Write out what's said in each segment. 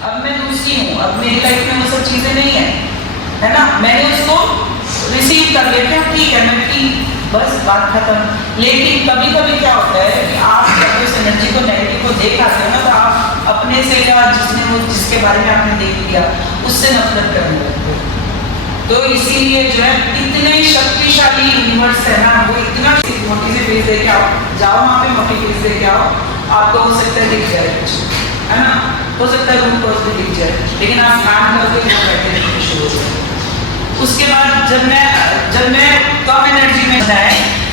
अब मैं दूसरी हूँ, अब मेरी लाइफ में वो सब चीज़ें नहीं है ना। मैंने उसको रिसीव कर लिया, क्या ठीक है, मैं थी, बस बात खत्म। लेकिन कभी कभी क्या होता है कि आप जब उस एनर्जी को नेगेटिव को देख आते हैं ना, तो आप अपने से या जिसके बारे में आपने देख लिया उससे नफरत करने लगते हो। तो इसीलिए जो है इतने शक्तिशाली यूनिवर्स है ना, वो इतना मोटी से फेस दे के आओ, जाओ वहाँ पे मोटी फेस दे के आओ, आपको हो सकता है दिख जाए कुछ, है ना, हो सकता है रूम भी दिख जाए, लेकिन आप ध्यान करके बैठे शुरू हो जाए। उसके बाद जब मैं कम एनर्जी में है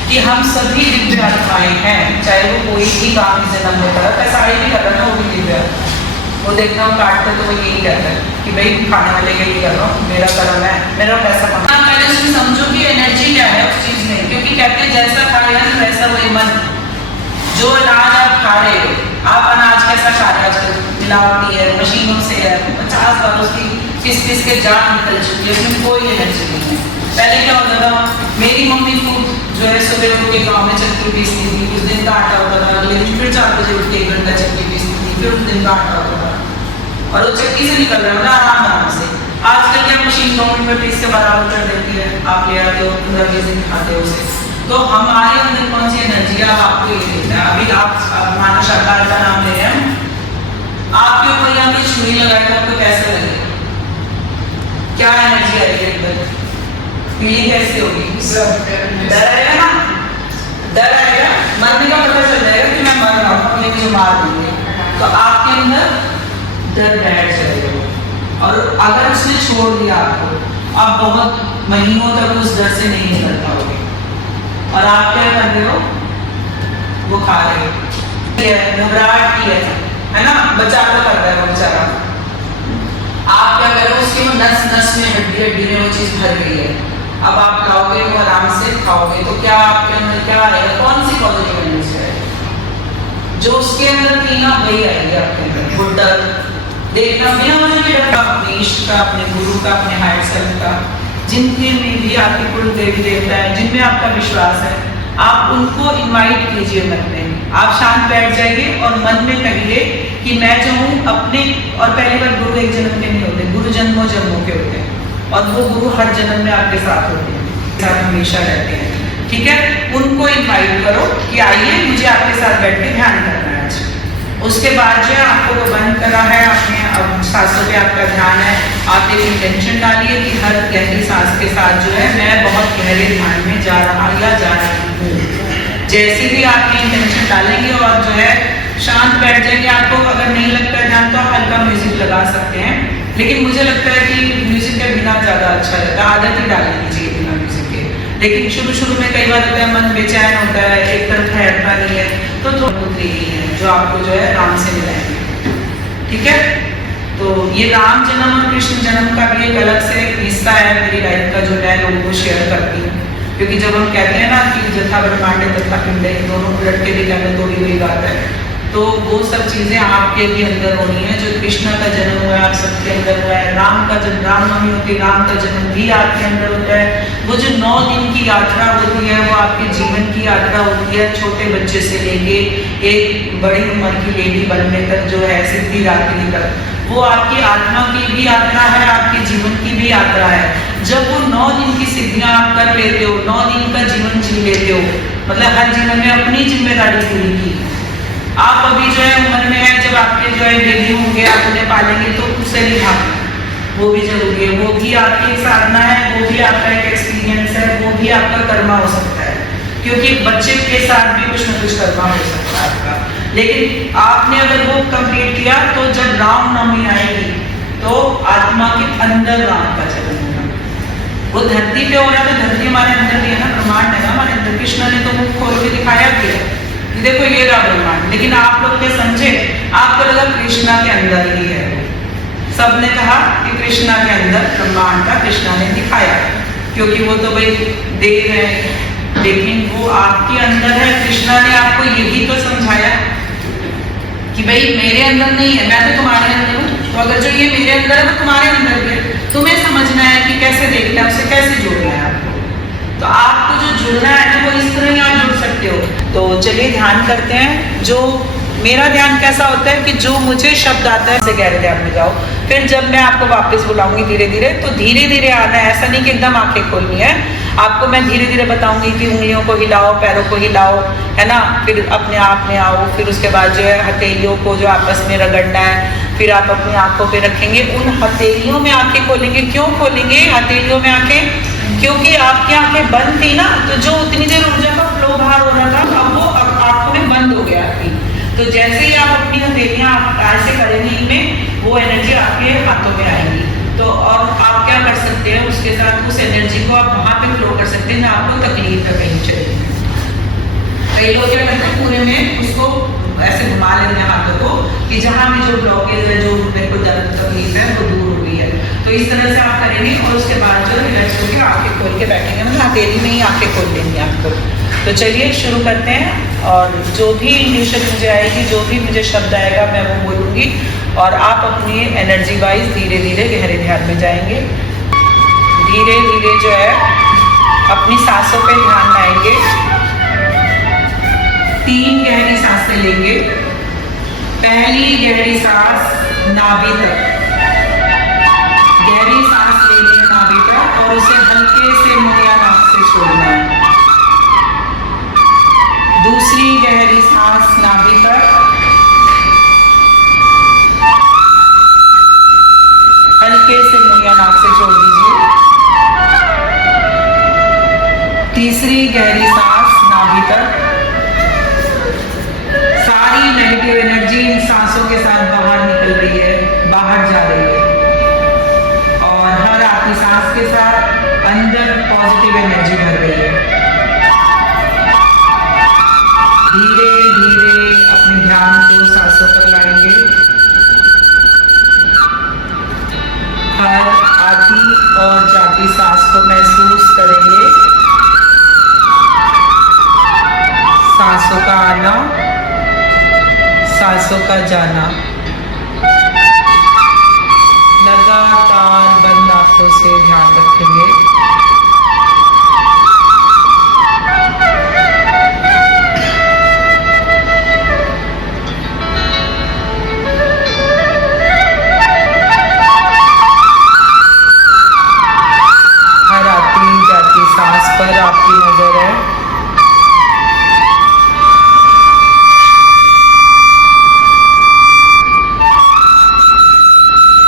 कि हम सभी दिव्य आत्माएं हैं, चाहे वो कोई भी काम इस जन्म में कर, पैसा भी कर रहा है, वो भी दिव्य। वो देखना हूँ काटते तो वो यही कहता है कि भाई खाने वाले के लिए कर रहा हूँ, मेरा कर्म है, मेरा पैसा कमाना। आप पहले से समझो कि एनर्जी क्या है उस चीज़ में, क्योंकि कहते हैं जैसा खाएगा वैसा वही मन। जो अनाज आप खा रहे हो, आप अनाज कैसा खा रहे हो आजकल, मिलावटी है, मशीनों से है, 50 बार उसकी किस के जान निकल चुकी है, उसमें कोई एनर्जी नहीं है। पहले क्या होता था, मेरी मम्मी खुद जो है सुबह उठ के गाँव में चक्की पीसती थी, कुछ दिन का आटा होता था, अगले दिन फिर 4 बजे उठ के 1 घंटा चक्की पीसती थी, फिर उस दिन का आटा होता था, और वो चक्की से निकल रहा है आराम से। आजकल क्या मशीन 2 मिनट में पीस के बराबर कर देती है, आप ले आते हो, 15-20 दिन खाते हो उसे। तो हमारे अंदर कौन सी एनर्जी है, आपको ये देखना है। अभी आप मानो शाकाहार का नाम ले रहे हैं, आपके ऊपर यहाँ पे छुरी लगाए तो आपको कैसे लगेगा, क्या एनर्जी आएगी अंदर, फीलिंग कैसी होगी, डर आएगा ना, डर आएगा, मरने का पता चल जाएगा कि मैं मर रहा हूँ, अपने मुझे मार देंगे, तो आपके अंदर डर बैठ जाएगा। और अगर उसने छोड़ दिया आपको, आप बहुत महीनों तक उस डर से नहीं निकल पाओगे, और आप क्या कर रहे हो, वो खा रहे हो, घबराहट की है ना, बचा तो कर रहा है वो बेचारा, आप क्या करो, उसके नस नस में हड्डी में वो चीज़ भर गई है। अब आप खाओगे, वो आराम से खाओगे, तो क्या आपके अंदर क्या आएगा, कौन सी पॉजिटिव एनर्जी आएगी, जो उसके अंदर थी ना वही आएगी आपके अंदर। वो डर देखना बिना मुझे भी डर, अपने इष्ट का, अपने गुरु का, अपने हायर सेल्फ का, जिनके में भी आपके कुल देवी देवता है, जिनमें आपका विश्वास है, आप उनको इनवाइट कीजिए मन में। आप शांत बैठ जाइए और मन में कहिए कि मैं जो हूँ अपने, और पहली बार गुरु एक जन्म के नहीं होते, गुरु जन्मों जन्मों के होते हैं, और वो गुरु हर जन्म में आपके साथ होते हैं, साथ हमेशा रहते हैं, ठीक है। उनको इनवाइट करो कि आइए मुझे आपके साथ बैठ के ध्यान करना है आज। उसके बाद जो है आपको वो बंद करा है, अपने सांसों पे आपका ध्यान है, आप एक इंटेंशन डालिए कि हर गहरी सांस के साथ जो है मैं बहुत गहरे ध्यान में जा रहा या जा रही हूँ। जैसे भी आप ये इंटेंशन डालेंगे और जो है शांत बैठ जाएंगे, आपको अगर नहीं लगता है ध्यान तो आप हल्का म्यूजिक लगा सकते हैं, लेकिन मुझे लगता है कि म्यूजिक के बिना ज़्यादा अच्छा रहता है, आदत ही डालनी चाहिए बिना म्यूजिक के। लेकिन शुरू में कई बार होता है मन बेचैन होता है, एक तरफ ठहरता नहीं है, तो थोड़ी है जो आपको जो है राम से मिलाएंगे, ठीक है। तो ये राम जन्म और कृष्ण जन्म का भी एक अलग से हिस्सा है मेरी लाइफ का, जो मैं लोगों को शेयर करती हूँ, क्योंकि जब हम कहते हैं ना कि जथा ब्रह्मांड तथा पिंड, दोनों उलट के भी कहते थोड़ी बड़ी बात है, तो वो सब चीज़ें आपके भी अंदर होनी है। जो कृष्ण का जन्म हुआ है आप सबके अंदर हुआ है, राम का जन्म, रामनवमी होती है, राम का जन्म भी आपके अंदर होता है। वो जो 9 दिन की यात्रा होती है वो आपके जीवन की यात्रा होती है, छोटे बच्चे से लेके एक बड़ी उम्र की लेडी बनने तक जो है सिद्धि रात्रि तक, वो आपकी आत्मा की भी यात्रा है, आपके जीवन की भी यात्रा है। जब वो 9 दिन की सिद्धियां आप कर लेते हो, 9 दिन का जीवन जी लेते हो, मतलब हर जीवन में अपनी जिम्मेदारी पूरी की। आप अभी जो है उम्र में है, जब आपके जो है बेबी होंगे, आप उन्हें पालेंगे तो उससे नहीं भागना, वो भी जरूरी है, वो भी आपकी एक साधना है, वो भी आपका एक एक्सपीरियंस है, वो भी आपका कर्मा हो सकता है, क्योंकि बच्चे के साथ भी कुछ न कुछ कर्मा हो सकता है आपका। लेकिन आपने अगर वो कंप्लीट किया तो जब रामनवमी आएगी तो आत्मा के अंदर राम का जन्म होगा। वो धरती पे हो रहा है तो धरती हमारे अंदर भी है ना, ब्रह्मांड है ना हमारे अंदर। कृष्ण ने तो मुख खोल के दिखाया भी है, देखो ये रहा ब्रह्मांड, लेकिन आप लोग क्या समझे, आपको लगा कृष्णा के अंदर ही है। सबने कहा कि कृष्णा के अंदर ब्रह्मांड का कृष्णा ने दिखाया, क्योंकि वो तो भाई देव है, लेकिन वो आपके अंदर है। कृष्णा ने आपको यही तो समझाया कि भाई मेरे अंदर नहीं है, मैं तो तुम्हारे अंदर हूँ, तो अगर जो ये मेरे अंदर है वो तुम्हारे अंदर भी है। तुम्हें समझना है कि कैसे देखना है, उसे कैसे जोड़ना है आपको। तो आपको जो जुड़ना है तो वो इस तरह ही आप जुड़ सकते हो। तो चलिए ध्यान करते हैं। जो मेरा ध्यान कैसा होता है कि जो मुझे शब्द आता है, गहरे ध्यान में जाओ। फिर जब मैं आपको वापस बुलाऊंगी धीरे धीरे, तो धीरे धीरे आना है, ऐसा नहीं कि एकदम आंखें खोलनी है। आपको मैं धीरे धीरे बताऊंगी कि उंगलियों को हिलाओ, पैरों को हिलाओ, है ना, फिर अपने आप में आओ। फिर उसके बाद जो है हथेलियों को जो आपस में रगड़ना है, फिर आप अपनी आंखों पे रखेंगे, उन हथेलियों में आंखें खोलेंगे। क्यों खोलेंगे हथेलियों में आंखें? क्योंकि आपकी आंखें बंद थी ना, तो जो उतनी देर ऊर्जा का फ्लो बाहर हो रहा था, अब वो आंखों में बंद हो गया थी। तो जैसे ही आप अपनी हथेलियां ऐसे करेंगे, इनमें वो एनर्जी आपके हाथों में आएगी। तो और आप क्या कर सकते हैं उसके साथ, उस एनर्जी को आप वहां पे फ्लो कर सकते हैं, ना आपको तकलीफ है कहीं चाहिए। कई लोग क्या करते हैं, पूरे में उसको ऐसे घुमा लेते हैं हाथों को, कि जहां भी जो ब्लॉकेज है, जो मेरे को दर्द तकलीफ है, वो दूर हो गई है। तो इस तरह से आप करेंगे, और उसके बाद जो रिलैक्स होकर आंखें खोल के बैठेंगे, मतलब हथेली में ही आंखें खोल लेंगे आपको। तो चलिए शुरू करते हैं, और जो भी इंट्यूशन मुझे आएगी, जो भी मुझे शब्द आएगा, मैं वो बोलूँगी, और आप अपनी एनर्जी वाइज धीरे धीरे गहरे ध्यान में जाएंगे। धीरे धीरे जो है अपनी सांसों पे ध्यान लाएंगे। 3 गहरी सांसें लेंगे। पहली गहरी सांस नाभि तक, गहरी सांस लेनी है नाभि तक, और उसे हल्के से मुंह या नाक से छोड़ना है। दूसरी गहरी सांस नाभि तक, हल्के से मुंह या नाक से छोड़ दीजिए। तीसरी गहरी सांस नाभि तक। सारी नेगेटिव एनर्जी इन सांसों के साथ बाहर निकल रही है, बाहर जा रही है, और हर आखिरी सांस के साथ अंदर पॉजिटिव एनर्जी भर रही है। धीरे धीरे अपने ध्यान को सांसों पर लाएंगे। हर आती और जाती सांस को महसूस करेंगे। सांसों का आना, सांसों का जाना। लगातार बंद आंखों से ध्यान रखेंगे। हर आती जाती सांस पर आपकी नजर है।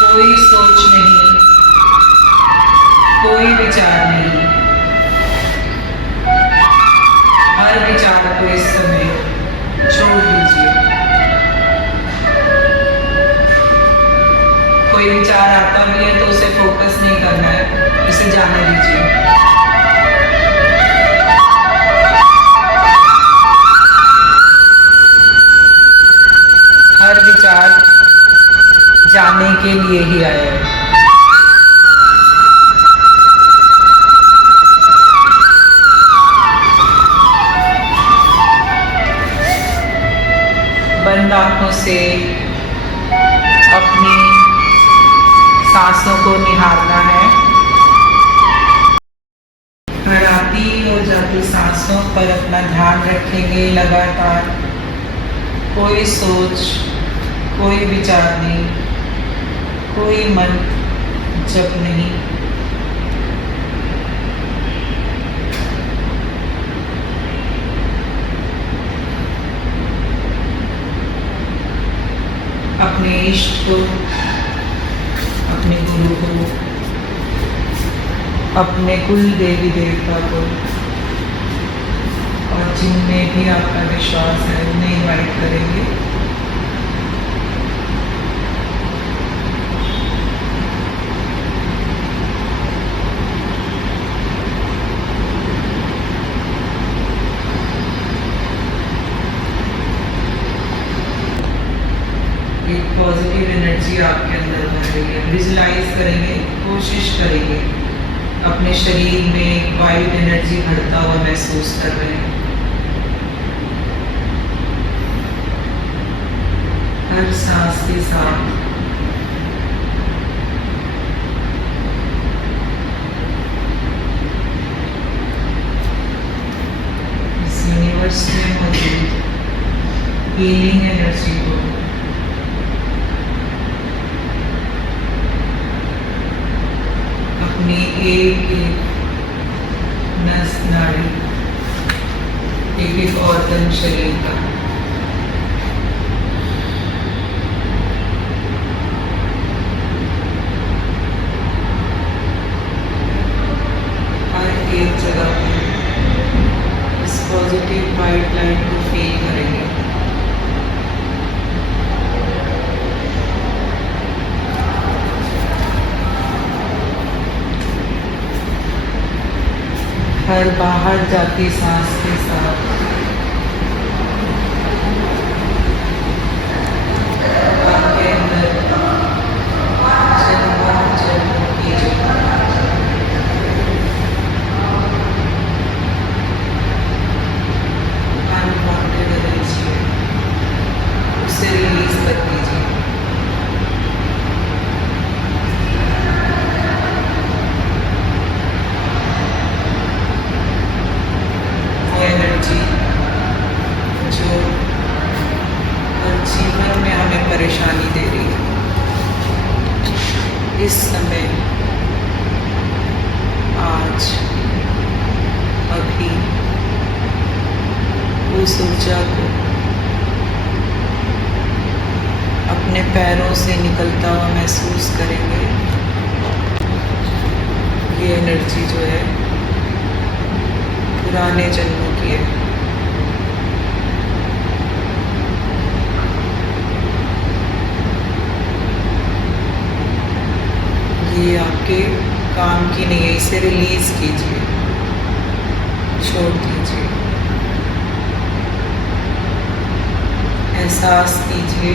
कोई सोच नहीं, कोई विचार नहीं। हर विचार को इस समय छोड़ दीजिए। कोई विचार आता भी है तो उसे फोकस नहीं करना है, उसे जाने दीजिए। हर विचार जाने के लिए ही आया है। बंद आंखों से अपनी सांसों को निहारना है। हर आती और जाती सांसों पर अपना ध्यान रखेंगे लगातार। कोई सोच, कोई विचार नहीं, कोई मन जप नहीं। अपने इष्ट को, अपने गुरु को, अपने कुल देवी देवता को, और जिनमें भी आपका विश्वास है उन्हें इनवाइट करेंगे। एक पॉजिटिव एनर्जी आपके अंदर भर रही है। विजुलाइज करेंगे, कोशिश करेंगे अपने शरीर में एक वाइट एनर्जी बढ़ता हुआ महसूस कर रहे हैं। हर सांस के साथ इस यूनिवर्स में मौजूद हीलिंग एनर्जी एक एक नस नाड़ी, एक एक ऑर्गन शरीर का हर एक जगह पे इस पॉजिटिव वाइट लाइट को फील करेंगे। हर बाहर जाती सांस के साथ आपके अंदर जन्मों की अनवांटेड एनर्जी है उसे रिलीज कर दीजिए। एनर्जी जो हर जीवन में हमें परेशानी दे रही है, इस समय आज अभी उस ऊर्जा को अपने पैरों से निकलता हुआ महसूस करेंगे। ये एनर्जी जो है पुराने जन्मों की है। ये आपके काम की नहीं है, इसे रिलीज कीजिए, छोड़ दीजिए। एहसास कीजिए